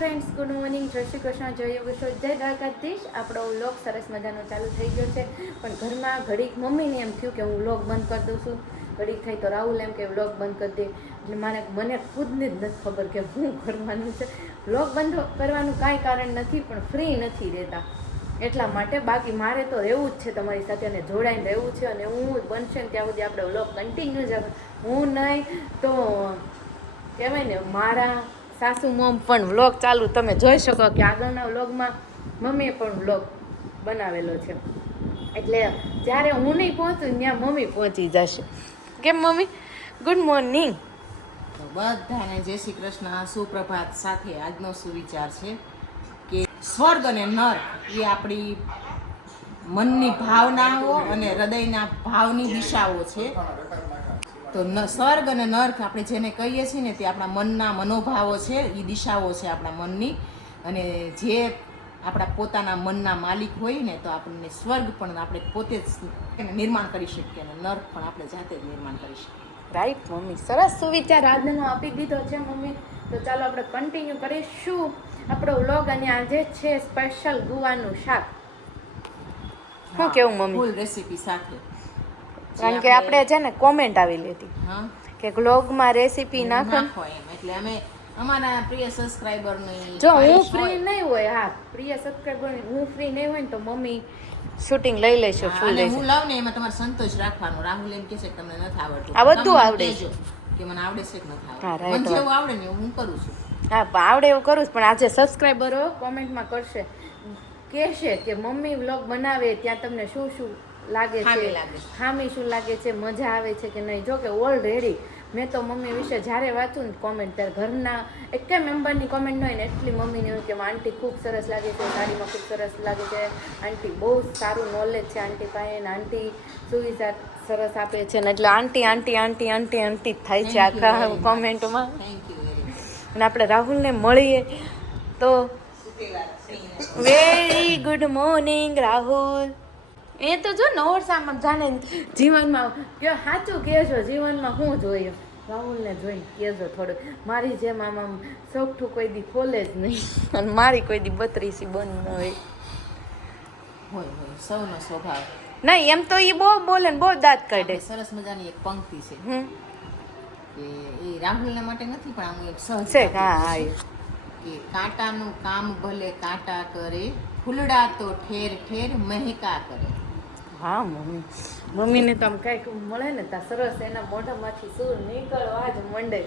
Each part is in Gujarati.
ફ્રેન્ડ્સ, ગુડ મોર્નિંગ, જય શ્રી કૃષ્ણ, જય યોગેશ્વર, જય દ્વારકાધીશ. આપણો વ્લોગ સરસ મજાનો ચાલુ થઈ ગયો છે. પણ ઘરમાં ઘડીક મમ્મીને એમ થયું કે હું વ્લોગ બંધ કરી દઉં છું. ઘડીક થઈ તો રાહુલ એમ કે વ્લોગ બંધ કરી દે. એટલે મને ખુદને જ નથી ખબર કે શું કરવાનું છે. વ્લોગ બંધ કરવાનું કાંઈ કારણ નથી, પણ ફ્રી નથી રહેતા એટલા માટે. બાકી મારે તો રહેવું જ છે તમારી સાથે અને જોડાઈને રહેવું છે. અને હું બનશે ને ત્યાં સુધી આપણે વ્લોગ કન્ટિન્યુ જ. હું નહીં તો કહેવાય ને મારા સાસુ મમ પણ વ્લોગ ચાલુ તમે જોઈ શકો કે આગળના વ્લોગમાં મમ્મીએ પણ વ્લોગ બનાવેલો છે. એટલે જ્યારે હું નહીં પહોંચું ત્યાં મમ્મી પહોંચી જશે. કેમ મમ્મી? Good morning. તો બધાને જય શ્રી કૃષ્ણ, સુપ્રભાત. સાથે આજનો સુવિચાર છે કે સ્વર્ગ અને નર્ક એ આપણી મનની ભાવનાઓ અને હૃદયના ભાવની દિશાઓ છે. તો સ્વર્ગ અને નર્ક આપણે જેને કહીએ છીએ ને તે આપણા મનના મનોભાવો છે, એ દિશાઓ છે આપણા મનની. અને જે આપણા પોતાના મનના માલિક હોય ને તો આપણને સ્વર્ગ પણ આપણે પોતે જ નિર્માણ કરી શકીએ અને નર્ક પણ આપણે જાતે જ નિર્માણ કરી શકીએ. રાઈટ મમ્મી, સરસ સુવિચાર આજનો આપી દીધો છે મમ્મી. તો ચાલો આપણે કન્ટિન્યુ કરીશું આપણો વ્લોગ. અને આજે છે સ્પેશિયલ ગુવાનું શાક. શું કેવું મમ્મી? ફૂલ રેસીપી સાથે. કારણ કે આપણે છે ને કોમેન્ટ આવેલી હતી કે વ્લોગમાં રેસીપી નાખો એમ. એટલે અમે અમારા પ્રિય સબસ્ક્રાઇબરની જો હું ફ્રી નહીં હોય, હા પ્રિય સબસ્ક્રાઇબર હું ફ્રી નહીં હોય ને તો મમ્મી શૂટિંગ લઈ લેશે ફૂલ. અને હું લાવ ને એમાં તમારે સંતોષ રાખવાનો. રાહુલ એમ કહે છે કે તમને નથી આવડતું. આ બધું આવડે છે કે મને આવડે છે કે નથી હા, આવડતું. મને જેવું આવડે ને હું કરું છું. હા આવડે એવું કરું છું. પણ આજે સબસ્ક્રાઇબરો કોમેન્ટમાં કરશે, કહેશે કે મમ્મી વ્લોગ બનાવે ત્યાં તમને શું શું લાગે છે, ખામી શું લાગે છે, મજા આવે છે કે નહીં. જો કે ઓલરેડી મેં તો મમ્મી વિશે જ્યારે વાંચું ને કોમેન્ટ ત્યારે ઘરના એકે મેમ્બરની કોમેન્ટ ન હોય ને એટલી મમ્મીને હોય કે આંટી ખૂબ સરસ લાગે છે, સાડીમાં ખૂબ સરસ લાગે છે, આંટી બહુ સારું નોલેજ છે આંટી પાસે, આંટી સુવિચાર સરસ આપે છે ને. એટલે આંટી આંટી આંટી આંટી આંટી જ થાય છે આખા કોમેન્ટમાં. અને આપણે રાહુલને મળીએ તો વેરી ગુડ મોર્નિંગ રાહુલ. એ તો જો નવરસામાં જાણે જીવનમાં કયો સાચું કહેજો, જીવનમાં શું જોયું રાહુલને જોઈને કહેજો થોડું. મારી જેમ આમ ચોકઠું કોઈ દી ખોલે જ નહીં અને મારી કોઈ દી બત્રીસી બંધ ન હોય. હોય સૌનો સ્વભાવ નહીં એમ તો એ બહુ બોલે ને બહુ દાંત કાઢે. સરસ મજાની એક પંક્તિ છે કે એ રાહુલના માટે નથી પણ આમ એક સહજ છે. હા કે કાંટાનું કામ ભલે કાંટા કરે, ફૂલડા તો ઠેર ઠેર મહેકા કરે. હા મમ્મીને તો આમ કંઈક મળે ને ત્યાં સરસ એના મોઢામાંથી સૂર નીકળવા જ મંડે.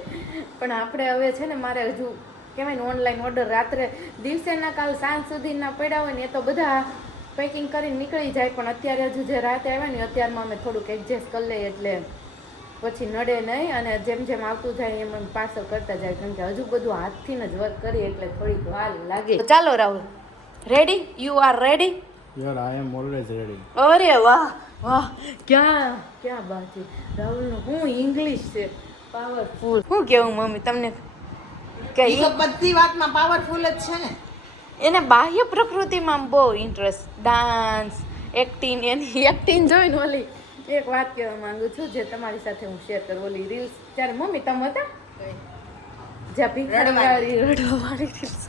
પણ આપણે હવે છે ને મારે હજુ કહેવાય ને ઓનલાઈન ઓર્ડર રાત્રે દિવસેના કાલ સાંજ સુધીના પડ્યા હોય ને એ તો બધા પેકિંગ કરીને નીકળી જાય. પણ અત્યારે હજુ જે રાતે આવ્યા ને અત્યારમાં અમે થોડુંક એડજસ્ટ કરી લઈએ એટલે પછી નડે નહીં. અને જેમ જેમ આવતું જાય એમ એમ પાર્સલ કરતા જાય. કેમ કે હજુ બધું હાથથી જ વર્ક કરીએ એટલે થોડીક વાર લાગે. ચાલો Rahul, ready? You are ready? યાર આઈ એમ ઓલવેઝ રેડી. અરે વાહ વાહ, ક્યાં બાત છે. રાહુલનું શું ઇંગ્લિશ છે, પાવરફુલ. શું કેવું મમ્મી તમને કે બધી વાતમાં પાવરફુલ જ છે ને. એને બાહ્ય પ્રકૃતિમાં બહુ ઇન્ટરેસ્ટ, ડાન્સ, એક્ટિંગ. એની એક્ટિંગ જોઈને ઓલી એક વાત કહેવા માંગુ છું જે તમારી સાથે હું શેર કરું. ઓલી રીલ્સ ત્યારે મમ્મી તમે હતા જ્યાં ભીખવાડી રડવાવાળી રીલ્સ.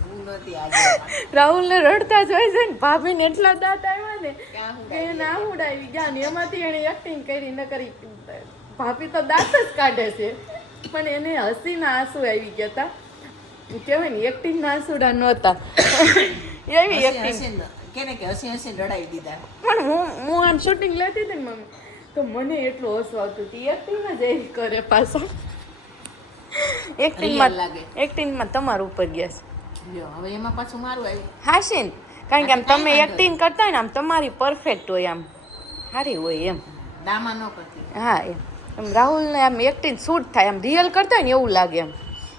રાહુલને રડતા જોઈ છે ને ભાભીને એટલા દાંત આવ્યા ને કે એને આહુડ આવી ગયા ને એમાંથી એને એક્ટિંગ કરી ન કરી. ભાભી તો દાંત જ કાઢે છે પણ એને હસીના આંસુ આવી ગયા હતા. કહેવાય ને એક્ટિંગના આંસુડા નહોતા એવી એક્ટિંગ કેને કે હસી હસી રડાવી દીધા. પણ હું આમ શૂટિંગ લેતી હતી ને મમ્મી તો મને એટલું હસવું આવતું હતું. એક્ટિંગ જ એવી કરે પાછા. એક્ટિંગમાં તમારું ઉપર ગયા છે. હવે એમાં પાછું મારું આવ્યું. હાશીન કારણ કે આમ તમે એક્ટિંગ કરતા હોય ને આમ તમારી પરફેક્ટ હોય, આમ સારી હોય એમ. દામા ન કરતી. હા એમ રાહુલને આમ એક્ટિંગ શૂટ થાય, આમ રિયલ કરતા હોય ને એવું લાગે એમ.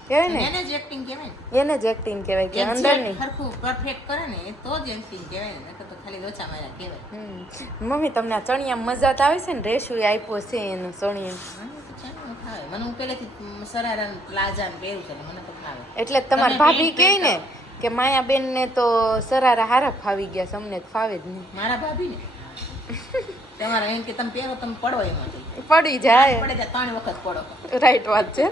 કહેવાય ને એને જ એક્ટિંગ કહેવાય. એને જ એક્ટિંગ કહેવાય કે અંદરની સરખું પરફેક્ટ કરે ને એ તો જ એક્ટિંગ કહેવાય ને. નકર તો ખાલી લોચા માર્યા કહેવાય. મમ્મી તમને આ ચણિયા મજા તો આવે છે ને? રેશુ આપ્યો છે એનું ચણિયા. મને હું પહેલેથી સરારા પ્લાઝા પહેરું છે મને તો ફાવે. એટલે તમારા ભાભી કહે ને કે માયાબેનને તો સરારા હારા ફાવી ગયા છે, અમને ફાવે જ નહીં. મારા ભાભી ને તમારે એમ કે તમે પહેરો તમે પડો એમાંથી પડી જાય પડે ત્યાં 3 વખત પડો રાઈટ વાત છે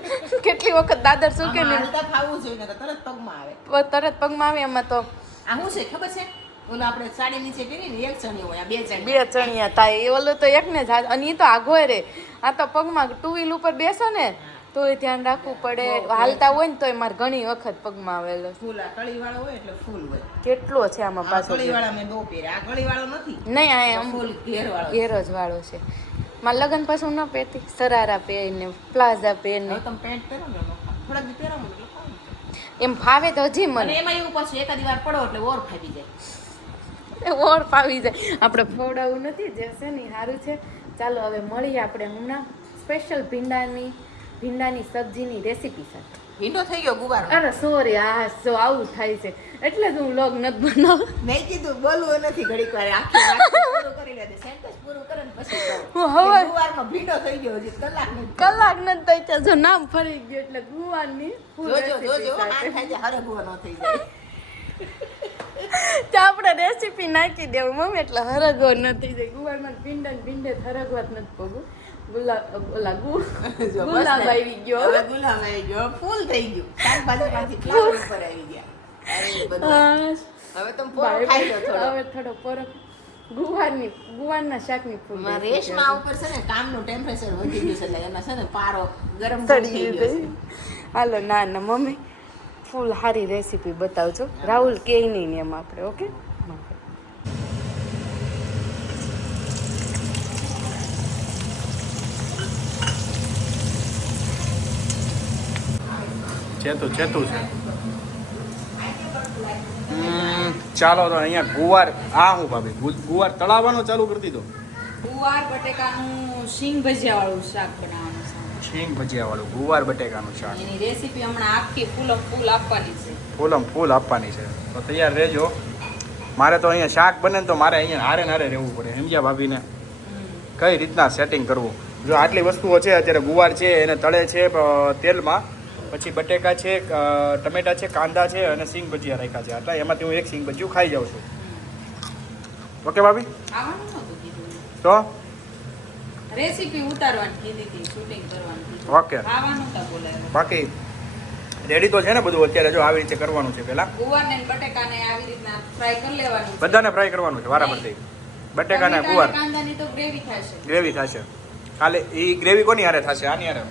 કેટલી વખત દાદર શું કે આમાં ને હાલતા ફાવવું જોઈએ ને તરત પગમાં આવે તરત પગમાં આવે એમાં તો આ શું છે ખબર છે ઓલો આપણે સાડી નીચે પહેરીને એક ચણી હોય આ 2 ચણી બે ચણિયા થાય એ ઓલો તો એક ને જ હાથ અને એ તો આઘોય રે આ તો પગમાં ટુ વ્હીલ ઉપર બેસો ને તોય ધ્યાન રાખવું પડે હાલતા હોય ને તોય મારે ઘણી વખત પગમાં આવેલો છે. ફૂલ આ કળીવાળો હોય એટલે ફૂલ હોય કેટલો છે આમાં આ પાછો કળીવાળા મેં બહુ પહેર્યા આ કળીવાળો નથી નહીં આ એમ ફૂલ ઘેરવાળો ઘેરો જ વાળો છે મારા લગ્ન પાછું ન પહેરતી સરારા પહેરીને પ્લાઝા પહેરીને હવે તમે પેન્ટ પહેરો ને થોડાક દી પહેરો ને એટલે ફાવે. એમ ફાવે તો હજી અને મને એમાં એવું પાછું એકાદી વાર પડો એટલે ઓર ફાવી જાય ઓર ફાવી જાય આપણે ફોડાવું નથી જે છે ને ઈ સારું છે ચાલો હવે મળીએ આપણે હમણાં સ્પેશિયલ ભીંડાની સબ્જીની રેસીપી સાથે ભીંડો થઈ ગયો ગુવાર અરે સોરી આ જો આવું થાય છે એટલે જ હું વ્લોગ નથી બનાવું નહીં કીધું બોલવું નથી ઘડીક વાર આખી વાત પૂરું કરી લે સેન્ટેન્સ પૂરું કરે ને પછી કહું હું હવે કે ગુવારનો ભીંડો થઈ ગયો હજી કલાક નહીં કલાક નથી થઈ ત્યાં જો નામ ફરી ગયું એટલે ગુવારની full જોજો recipe જોજો સાથે. આ થાય છે હરે ગુવાર ન થઈ જાય તો આપણે રેસીપી નાખી દેવું મમ્મી એટલે હરગવો નથી જાય ગુવારમાં ભીંડે હરગવા જ નથી પગું જો ગુલાબ બસ ને. આવી ગયો હવે ગુલાબ આવી ગયો ફૂલ થઈ ગયું શાકભાજી પાછી ફ્લાવર ઉપર આવી ગયા અરે બધું હવે તમે પોરો ખાઈ લો થોડો હવે થોડો પોરો ગુવારના શાકની ફૂલ માં રેશમા ઉપર છે ને કામનું ટેમ્પરેચર વધી ગયું છે એટલે એમાં છે ને પારો ગરમ તળી થઈ ગયો છે હાલો ના મમ્મી ફૂલ સારી રેસીપી બતાવજો રાહુલ કે નહીં એમ આપણે ઓકે ચેતું છે ચાલો તો અહીંયા ગુવાર આ હું ભાભી ગુવાર તળાવવાનું ચાલુ કરી દીધો ગુવાર બટેકાનું શીંગ ભજીયા વાળું શાક બનાવવાનું છે શીંગ ભજીયા વાળું ગુવાર બટેકાનું શાક એની રેસીપી હમણાં આખી ફૂલ આપવાની છે ફૂલ આપવાની છે તો તૈયાર રહેજો મારે તો અહીંયા શાક બને ને તો મારે અહીંયા હારે નારે રહેવું પડે સમજ્યા ભાભીને કઈ રીતના સેટિંગ કરવું જો આટલી વસ્તુઓ છે અત્યારે ગુવાર છે એને તળે છે તેલમાં પછી બટેકા છે ટમેટા છે કાંદા છે અને સિંગ ભજીયા રાખ્યા છે આટલા એમાંથી હું એક સિંગ ભજીયું ખાઈ જાઉં છું ઓકે ભાભી ખાવાનું નહોતું કીધું તો રેસીપી ઉતારવાની કીધી હતી શૂટિંગ કરવાની કીધું. ઓકે ખાવાનું નહોતા બોલાવ્યા બાકી રેડી તો છે ને બધું અત્યારે જો આવી રીતે કરવાનું છે પહેલા ગુવારને ને બટેકાને આવી રીતના ફ્રાય કરી લેવાનું છે. બધાને ફ્રાય કરવાનું છે વારાફરતી બટેકાના ટમેટા ગુવાર અને કાંદાની તો ગ્રેવી થશે ગ્રેવી થશે કાલે એ ગ્રેવી કોની હારે થશે આની હારે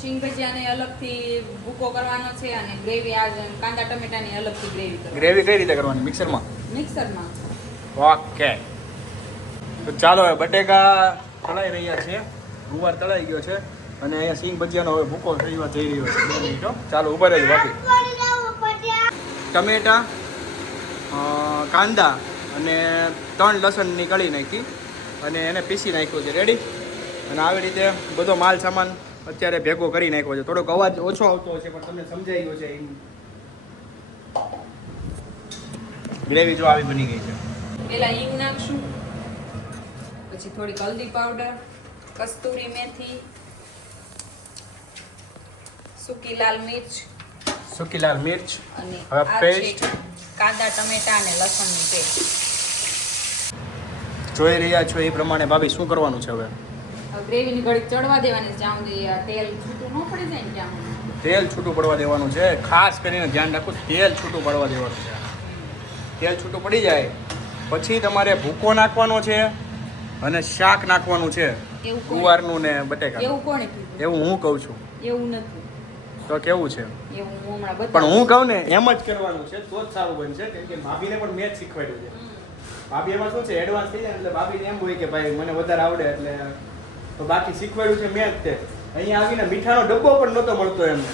શીંગ ભજીયાને અલગથી ભૂકો કરવાનો છે અને ગ્રેવી આ કાંદા ટમેટાની અલગથી ગ્રેવી કરવાની ગ્રેવી કઈ રીતે કરવાની મિક્સરમાં મિક્સરમાં ઓકે તો ચાલો હવે બટેકા તળાઈ રહ્યા છે ગુવાર તળાઈ ગયો છે અને અહીંયા સિંગ ભજીયાનો હવે ભૂકો જઈ રહ્યો છે 2 મિનિટ હો. ચાલો ઉભા રહેજો બાકી ટમેટા કાંદા અને 3 લસણની કળી નાખી અને એને પીસી નાખ્યો છે રેડી અને આવી રીતે બધો માલ સામાન અત્યારે ભેગો કરી નાખ્યો છે થોડોક અવાજ ઓછો આવતો હશે પણ તમને સમજાઈ ગયો છે એમ ગ્રેવી જો આવી બની ગઈ છે પેલા હિંગ નાખશું પછી થોડીક હલ્દી પાવડર કસ્તુરી મેથી સૂકી લાલ મિર્ચ સૂકી લાલ મિર્ચ અને હવે આ paste. છે કાંદા ટમેટા અને લસણની પેસ્ટ જોઈ રહ્યા છો એ પ્રમાણે ભાભી શું કરવાનું છે હવે ગ્રેવીની ઘડીક ચડવા દેવાની છે જ્યાં સુધી આ તેલ છૂટું ન પડી જાય ને ત્યાં સુધી. તેલ છૂટું પડવા દેવાનું છે ખાસ કરીને ધ્યાન રાખો તેલ છૂટું પડવા દેવાનું છે તેલ છૂટું પડી જાય પછી તમારે ભૂકો નાખવાનો છે અને શાક નાખવાનું છે એવું કોણે- ગુવારનું ને બટેકા એવું કોણે કીધું એવું હું કહું છું એવું નથી તો કેવું છે એવું હું હમણાં પણ બતાવું હું કહું ને એમ જ કરવાનું છે તો જ સારું બનશે કેમ કે ભાભીને પણ મેં જ શીખવાડ્યું છે ભાભી એમાં શું છે એડવાન્સ થઈ જાય ને એટલે ભાભીને એમ હોય કે ભાઈ મને વધારે આવડે એટલે તો બાકી શીખવાડ્યું છે મેં જ તે અહીંયા આવીને મીઠાનો ડબ્બો પણ નહોતો મળતો એમને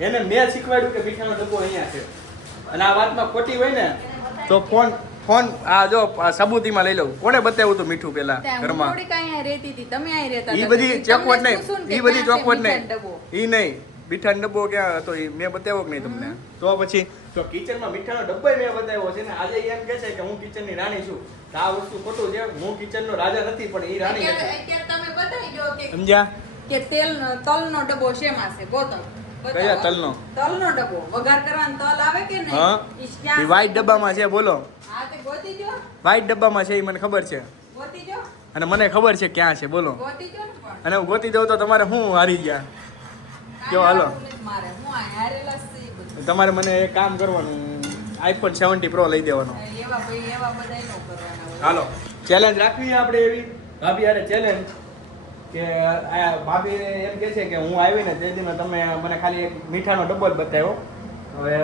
એને મેં શીખવાડ્યું કે મીઠાનો ડબ્બો અહીંયા છે અને આ વાતમાં ખોટી હોય ને તો ફોન આ જો આ સબૂતીમાં લઈ લઉં કોને બતાવ્યું હતું મીઠું પેલા ત્યાં હું ઘરમાં થોડીક અહીંયા રહેતી હતી તમે અહીં રહેતા ઈ હતા. બધી પછી તમને ચોખવટ નહીં પૂછું ને ઈ કે બધી ક્યાં છે ચોખવટ નહીં મીઠાનો ડબ્બો? ઈ નહીં મીઠાનો ડબ્બો ક્યાં હતો ઈ મેં બતાવ્યો કે નહીં તમને તો પછી તો કિચનમાં મીઠાનો ડબ્બો મેં બતાવ્યો છે ને આજે એમ કહે છે કે હું કિચનની રાણી છું તો આ વસ્તુ ખોટું છે હું કિચનનો રાજા નથી પણ ઈ રાણી અત્યારે હતી અત્યારે તમે બતાવી દો કે સમજ્યા તલનો ડબ્બો શેમાં છે ગોતો બતાવો. કયા તલનો? તલનો ડબ્બો વઘાર કરવાનો તલ આવે કે નહીં હા ઈ ક્યાં ઈ વ્હાઈટ છે? ડબ્બામાં છે બોલો હા તે ગોતી જો વ્હાઈટ ડબ્બામાં છે ઈ મને ખબર છે ગોતી જો અને મને ખબર છે ક્યાં છે બોલો. ગોતી જો ને પણ. અને હું ગોતી દઉં તો તમારે શું હારી ગયા? કયો હાલો. કાંઈ નથી મારે હું આ હારેલા જ છે ઈ બધું. તમારે મને એક કામ કરવાનું, iPhone 70 Pro લઈ દેવાનો. એવા ભાઈ એવા બધાય નો કરવાના હોય. હાલો ચેલેન્જ રાખવી આપણે એવી ભાભી યારે ચેલેન્જ કે આ ભાભી એમ કહે છે કે હું આવીને તે દીમાં તમે મને ખાલી એક મીઠાનો ડબ્બો જ બતાવ્યો. હવે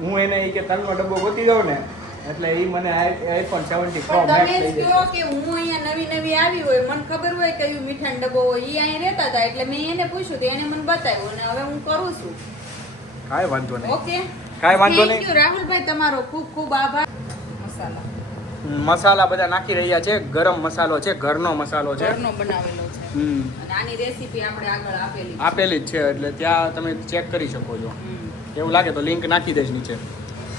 હું એને ઈ કે તલનો ડબ્બો ગોતી દઉં ને એટલે ઈ મને iPhone 70 Pro પણ Max તમે લઈ જ દેશે. કહો કે હું અહીંયા નવી આવી હોય મને ખબર હોય કે કયું મીઠાનો ડબ્બો હોય ઈ અહીંયા રહેતા હતા એટલે મેં એને પૂછ્યું તો એને મને બતાવ્યું અને હવે હું કરું છું. કાંઈ વાંધો નહીં. ઓકે કાંઈ વાંધો Thank નહીં. you, રાહુલભાઈ તમારો ખૂબ ખૂબ આભાર. મસાલા મસાલા બધા નાખી રહ્યા છે. ગરમ મસાલો છે, ઘરનો મસાલો છે. ઘરનો બનાવેલો છે હમ અને આની રેસીપી આપણે આગળ આપેલી છે. આપેલી જ છે એટલે ત્યાં તમે ચેક કરી શકો છો. હમ. એવું લાગે તો લિંક નાખી દઈશ નીચે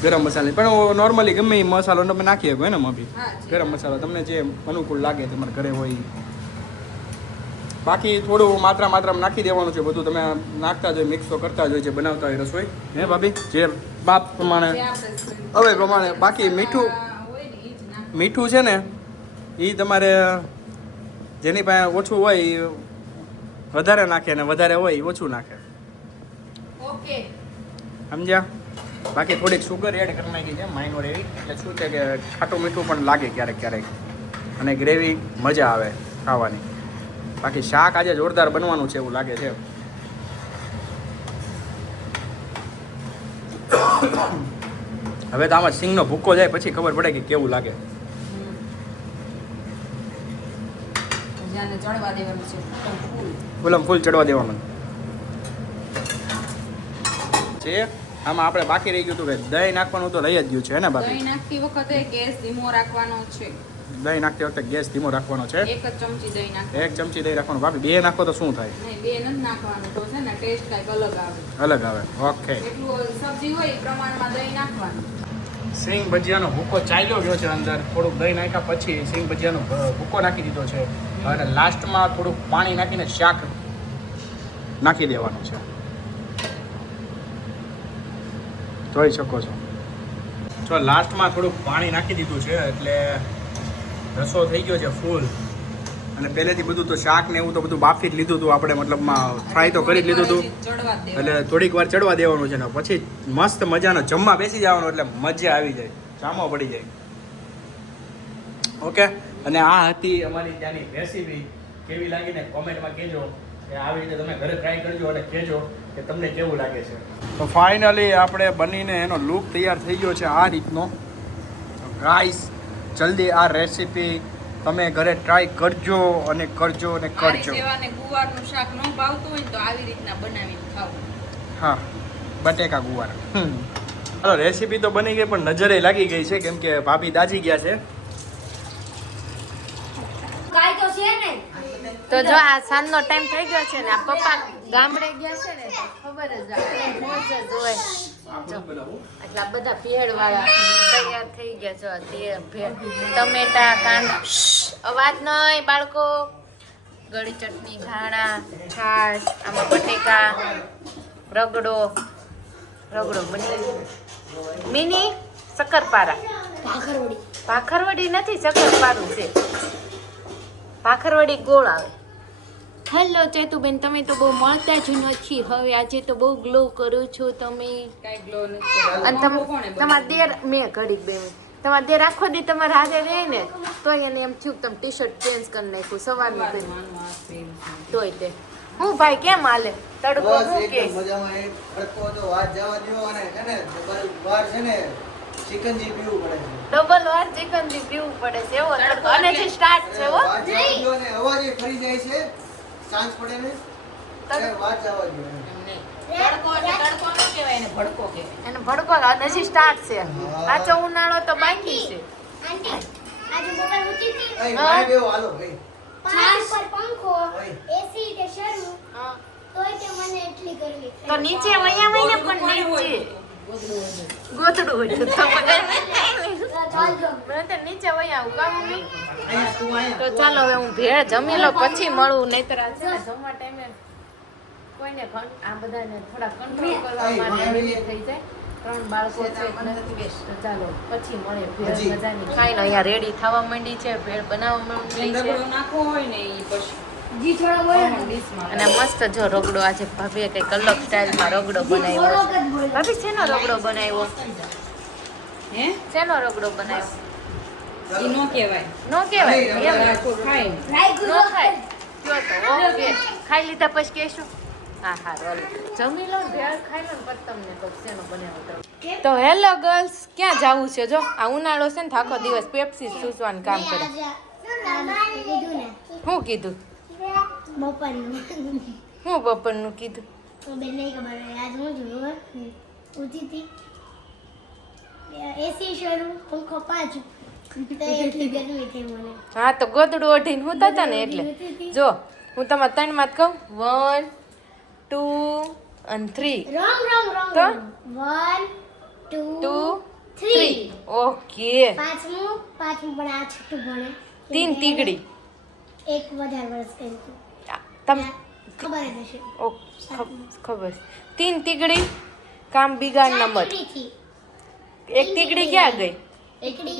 ગરમ મસાલાની. પણ નોર્મલી ગમે એ મસાલો તમે નાખી શકો ને મમ્મી. હા, જી. ગરમ મસાલો તમને જે અનુકૂળ લાગે તમારા ઘરે હોય ઈ. બાકી થોડું માત્રામાં નાખી દેવાનું છે. બધું તમે નાખતા જ હોય, મિક્સ તો કરતા જ હોય છે બનાવતા હોય રસોઈ. હે ભાભી જે બાપ પ્રમાણે જે આપણે હવે પ્રમાણે. બાકી મીઠું હોય ને ઈ જ નાખવાનું. મીઠું છે ને એ તમારે જેની પાસે ઓછું હોય ઈ વધારે નાખે ને વધારે હોય ઈ ઓછું નાખે. ઓકે સમજ્યા? બાકી થોડીક સુગર એડ કરી નાખી છે માઇનોર એવી. એટલે શું છે કે ખાટું મીઠું પણ લાગે ક્યારેક ક્યારેક અને ગ્રેવી મજા આવે ખાવાની. બાકી શાક આજે જોરદાર બનવાનું છે એવું લાગે છે. હવે તો આમાં સિંગનો ભૂકો જાય પછી ખબર પડે કે કેવું લાગે. જાને ચડવા દેવાનું છે ફૂલ. ફૂલમ ફૂલ ચડવા દેવાનું છે. આમાં આપણે બાકી રહી ગયું હતું કે દહીં નાખવાનું તો રહી જ ગયું છે ને બાકી. દહીં નાખતી વખતે ગેસ ધીમો રાખવાનો છે. દહીં નાખતી વખતે ગેસ ધીમો રાખવાનો છે. એક જ ચમચી દહીં નાખવાનું. એક ચમચી દહીં રાખવાનું. બાકી બે નાખો તો શું થાય? નહીં બે નથી નાખવાનું તો છે ને ટેસ્ટ કાંઈક અલગ આવે. અલગ આવે. ઓકે. એટલું સબ્જી હોય એ પ્રમાણમાં દહીં નાખવાનું. સિંગ ભજીયાનો ભૂકો ચાલ્યો ગયો છે અંદર. થોડુંક દહીં નાખ્યા પછી સિંગ ભજીયાનો ભૂકો નાખી દીધો છે અને લાસ્ટમાં થોડુંક પાણી નાખીને શાક નાખી દેવાનું છે. જોઈ શકો છો. જો લાસ્ટમાં થોડુંક પાણી નાખી દીધું છે એટલે રસો થઈ ગયો છે ફૂલ. અને પહેલેથી બધું તો શાક ને એવું તો બધું બાફી જ લીધું હતું આપણે, મતલબમાં ફ્રાય તો કરી જ લીધું હતું. ચડવા જ દેવાનું. એટલે થોડીક વાર ચડવા દેવાનું છે ને પછી મસ્ત મજાનો જમવા બેસી જવાનું એટલે મજા આવી જાય, જામો પડી જાય. ઓકે. અને આ હતી અમારી ત્યાંની રેસીપી. કેવી લાગીને કોમેન્ટમાં કહેજો કે આવી રીતે તમે ઘરે ટ્રાય કરજો અને કહેજો કે તમને કેવું લાગે છે. તો ફાઇનલી આપણે બનીને એનો લુક તૈયાર થઈ ગયો છે આ રીતનો. ગાઈસ જલ્દી આ રેસીપી તમે ઘરે ટ્રાય કરજો અને કરજો અને આ કરજો. રીતે અને ગુવારનું શાક ન ભાવતું હોય ને તો આવી રીતના બનાવીને ખાવ. હા, બટેકા ગુવાર. હાલો રેસીપી તો બની ગઈ પણ નજરે લાગી ગઈ છે કેમ કે ભાભી દાજી ગયા છે. તો જો આ સાંજનો ટાઈમ થઈ ગયો છે ને આ પપ્પા ગામડે ગયા છે ને તો ખબર જ આવે મોજ જ હોય. જો એટલા બધા ભેળ વાળા તૈયાર થઈ ગયા છો. તે ભેળ ટમેટા કાંદા અવાજ નહીં બાળકો. ગળી ચટણી ધાણા છાશ આમાં બટેકા રગડો બની મિની શક્કરપારા. ભાખરવડી નથી શક્કરપારું છે. ભાખરવડી ગોળ આવે. હેલો ચેતુબેન, તમે તો બહુ મળતા જ નથી હવે. આજે તો બહુ ગ્લો કરો છો તમે. કાંઈ ગ્લો નથી. અને તમારા દેર મેં ઘડીક બે મિનિટ તમારા દેર આખો દી તમારા હાથે રહે ને તોય એને એમ થયું તમે ટી શર્ટ ચેન્જ કરી નાખ્યું સવારનું કરી તોય તે હું ભાઈ કેમ હાલે તડકો હું કે મજામાં એક તડકો તો વાત જવા દ્યો અને છે ને ડબલ વાર છે ને ચિકનજી પીવું પડે છે. ડબલ વાર ચિકન દી પીવું પડે છે એવો તડકો અને જે સ્ટાર્ટ છે હો વાત જવા દ્યો અને અવાજ એ ફરી જાય છે સાંજ પડે ને એટલે વાત જવા દ્યો એમ. તડકો એટલે તડકો ન કહેવાય એને ભડકો કહેવાય. એને ભડકો હજી સ્ટાર્ટ છે. આચો ઉનાળો તો બાકી છે. અહીં મારે બેવ હાલો ભાઈ. તો નીચે વયા વઈને પણ નીચે ગોતડું હોય તો મને તો નીચે વયા આવું કામ નહીં. અહીંયા તું અહીંયા. તો ચાલો હવે હું ભેળ જમી લો પછી મળું. નહીતર આ છે ને જમવા ટાઈમે કોઈને આ બધાને થોડા કંટ્રોલ કરવા માટે હેવી થઈ જાય. તો 3 બાળકો છે બંધ એટલે નથી બેસ. તો ચાલો પછી મળે ભેળ હજી. મજાની ખાઈને અહીંયા રેડી થવા માંડી છે ભેળ બનાવવા માંડી છે ડબડો નાખવો હોય ને એ પછી જી થોડો બોલો ને. ડીશમાં અને મસ્ત જો રગડો આજે ભાભીએ કંઈક અલગ સ્ટાઇલમાં રગડો બનાવ્યો છે ભાભી શેનો રગડો બનાવ્યો હે શેનો રગડો બનાવ્યો ઈ નો કહેવાય નો કહેવાય એમ રાખો ખાય નો ખાય કયો તો ઓકે ખાઈ લીધા પછી કહેશું હા હા રોલ જમી લો ભેળ ખાઈ લો ને પછી તમને કહું શેનો બનાવ્યો તો હેલો ગર્લ્સ ક્યાં જવું છે જો આ ઉનાળો છે ને તો આખો દિવસ પેપ્સી સૂસવાનું કામ કરે શું કીધું હું બપોરનું કીધું હા તો ગોદડું ઓઢીને હું હતા ને એટલે જો હું તમારે 3 માં કહું 1 2 અને 3 તો 2 3 ઓકે પાંચમું પણ આ છઠ્ઠું ભણે 3 તીગડી એક વધારે વર્ષ કર્યું તમ ખબર જ હશે ઓ ખબર 3 તીગડી કામ બિગાડ નંબર તીગડીથી. એક તીગડી ક્યાં ગઈ એકડી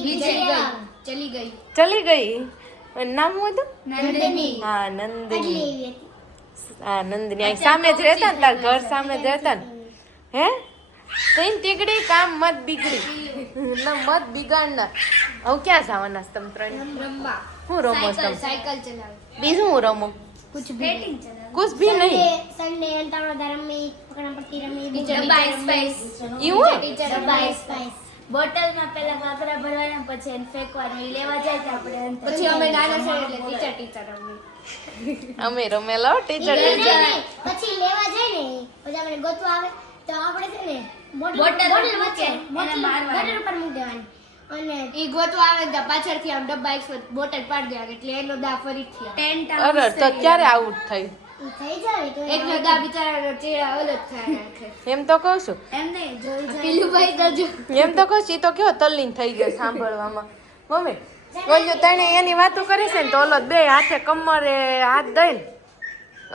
ચલી ગઈ ચલી ગઈ અને નામ શું હતું નંદની હા આટલી નંદિની એવી હતી. હા નંદિની અહીં સામે જ રહેતા ને તાર ઘર સામે જ રહેતા ને હે ત્રણ તીગડી કામ મત બિગડી ના મત બિગાડનાર હવે ક્યાં જવાના છે તમે ત્રણ રમવા હું રમો છો તમે સાયકલ ચલાવે બીજું હું રમો कुछ बेटिंग चला કુછ ભી નહીં संडे अंतावड़ा रमी पकड़ा पट्टी रमी ડબ્બા સ્પાઈસ એવું डब्बा स्पाइस બોટલમાં પેલા કાકરા ભરવાના પછી એને ફેંકવાનું એ લેવા જાય તો આપણે પછી અમે નાના છે એટલે ટીચર રમી અમે રમેલો ટીચર પછી લેવા જાય ને પછી આપણે ગોતવા આવે તો આપણે છે ને બોટલ બોટલ વચ્ચે એને બોટલ મારવાની. ગટર ઉપર મૂકી દેવાની અને ઈ ગોતવા આવે તો પાછળથી આમ ડબ્બા એક બોટલ પાડી દેવાની એટલે એનો દા ફરીથી ટેન્ટ અરે તો ક્યારે આઉટ થયું ઈ થઈ જાય તો એકનો દા બિચારાનો ચહેરા અલગ થાય નાખે એમ તો કહું છું એમ નહીં જોઈ પેલું ભાઈ કરજો એમ તો કહું છું ઈ તો કેવો તલ્લીન થઈ ગયો સાંભળવામાં મમ્મી ઓલો તને એની વાતો કરે છે ને તો ઓલો બે હાથે કમરે હાથ દઈને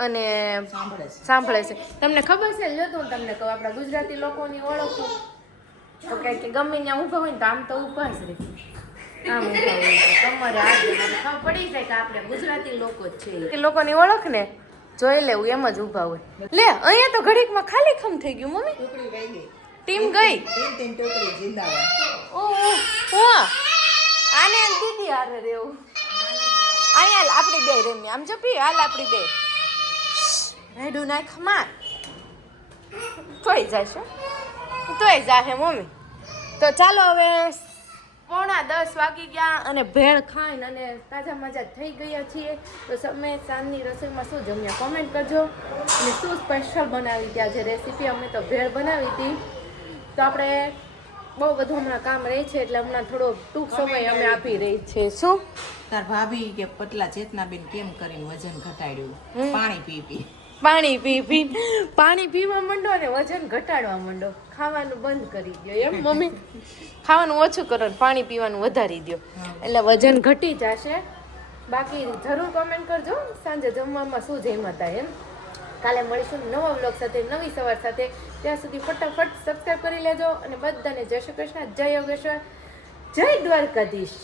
અને સાંભળે છે સાંભળે છે તમને ખબર છે જો તો હું તમને કહું આપણા ગુજરાતી લોકોની ઓળખ તો કે ગમે ત્યાં ઊભા હોય ને તો આમ તો ઊભા જ રહે આમ ઊભા હોય તો કમરે હાથ દઈને એટલે ખબર પડી જાય કે આપણે ગુજરાતી લોકો જ છે એ લોકોની ઓળખ ને જોઈ લેવું એમ જ ઊભા હોય લે અહીંયા તો ઘડીકમાં ખાલી ખમ થઈ ગયું મમ્મી ટુકડી વહી ગઈ ટીમ ગઈ ત્રણ ટુકડી જિંદાબાદ ઓ આને દીદી હારે રેવું અહીંયા આપણી બે રમી આમ જો પી હાલ આપણી બે હેડું નાખ માર તોય જશે તોય જાહે મમ્મી તો ચાલો હવે 9:45 વાગી ગયા અને ભેળ ખાઈને અને તાજા મજા થઈ ગયા છીએ તો તમે સાંજની રસોઈમાં શું જમ્યા કોમેન્ટ કરજો અને શું સ્પેશિયલ બનાવી હતી આજે રેસીપી અમે તો ભેળ બનાવી હતી તો આપણે બહુ બધું હમણાં કામ રહે છે એટલે હમણાં થોડો ટૂંક સમય અમે આપી રહી છે શું તાર ભાભી કે પતલા ચેતનાબેન કેમ કરીને વજન ઘટાડ્યું પાણી પી પી પાણી પાણી પીવા માંડો અને વજન ઘટાડવા માંડો ખાવાનું બંધ કરી દો એમ મમ્મી ખાવાનું ઓછું કરો ને પાણી પીવાનું વધારી દો એટલે વજન ઘટી જશે બાકી જરૂર કોમેન્ટ કરજો સાંજે જમવામાં શું જમ્યા હતા એમ કાલે મળીશું નવા વ્લોગ સાથે નવી સવાર સાથે ત્યાં સુધી ફટાફટ સબસ્ક્રાઈબ કરી લેજો અને બધાને જય શ્રી કૃષ્ણ જય યોગેશ્વર જય દ્વારકાધીશ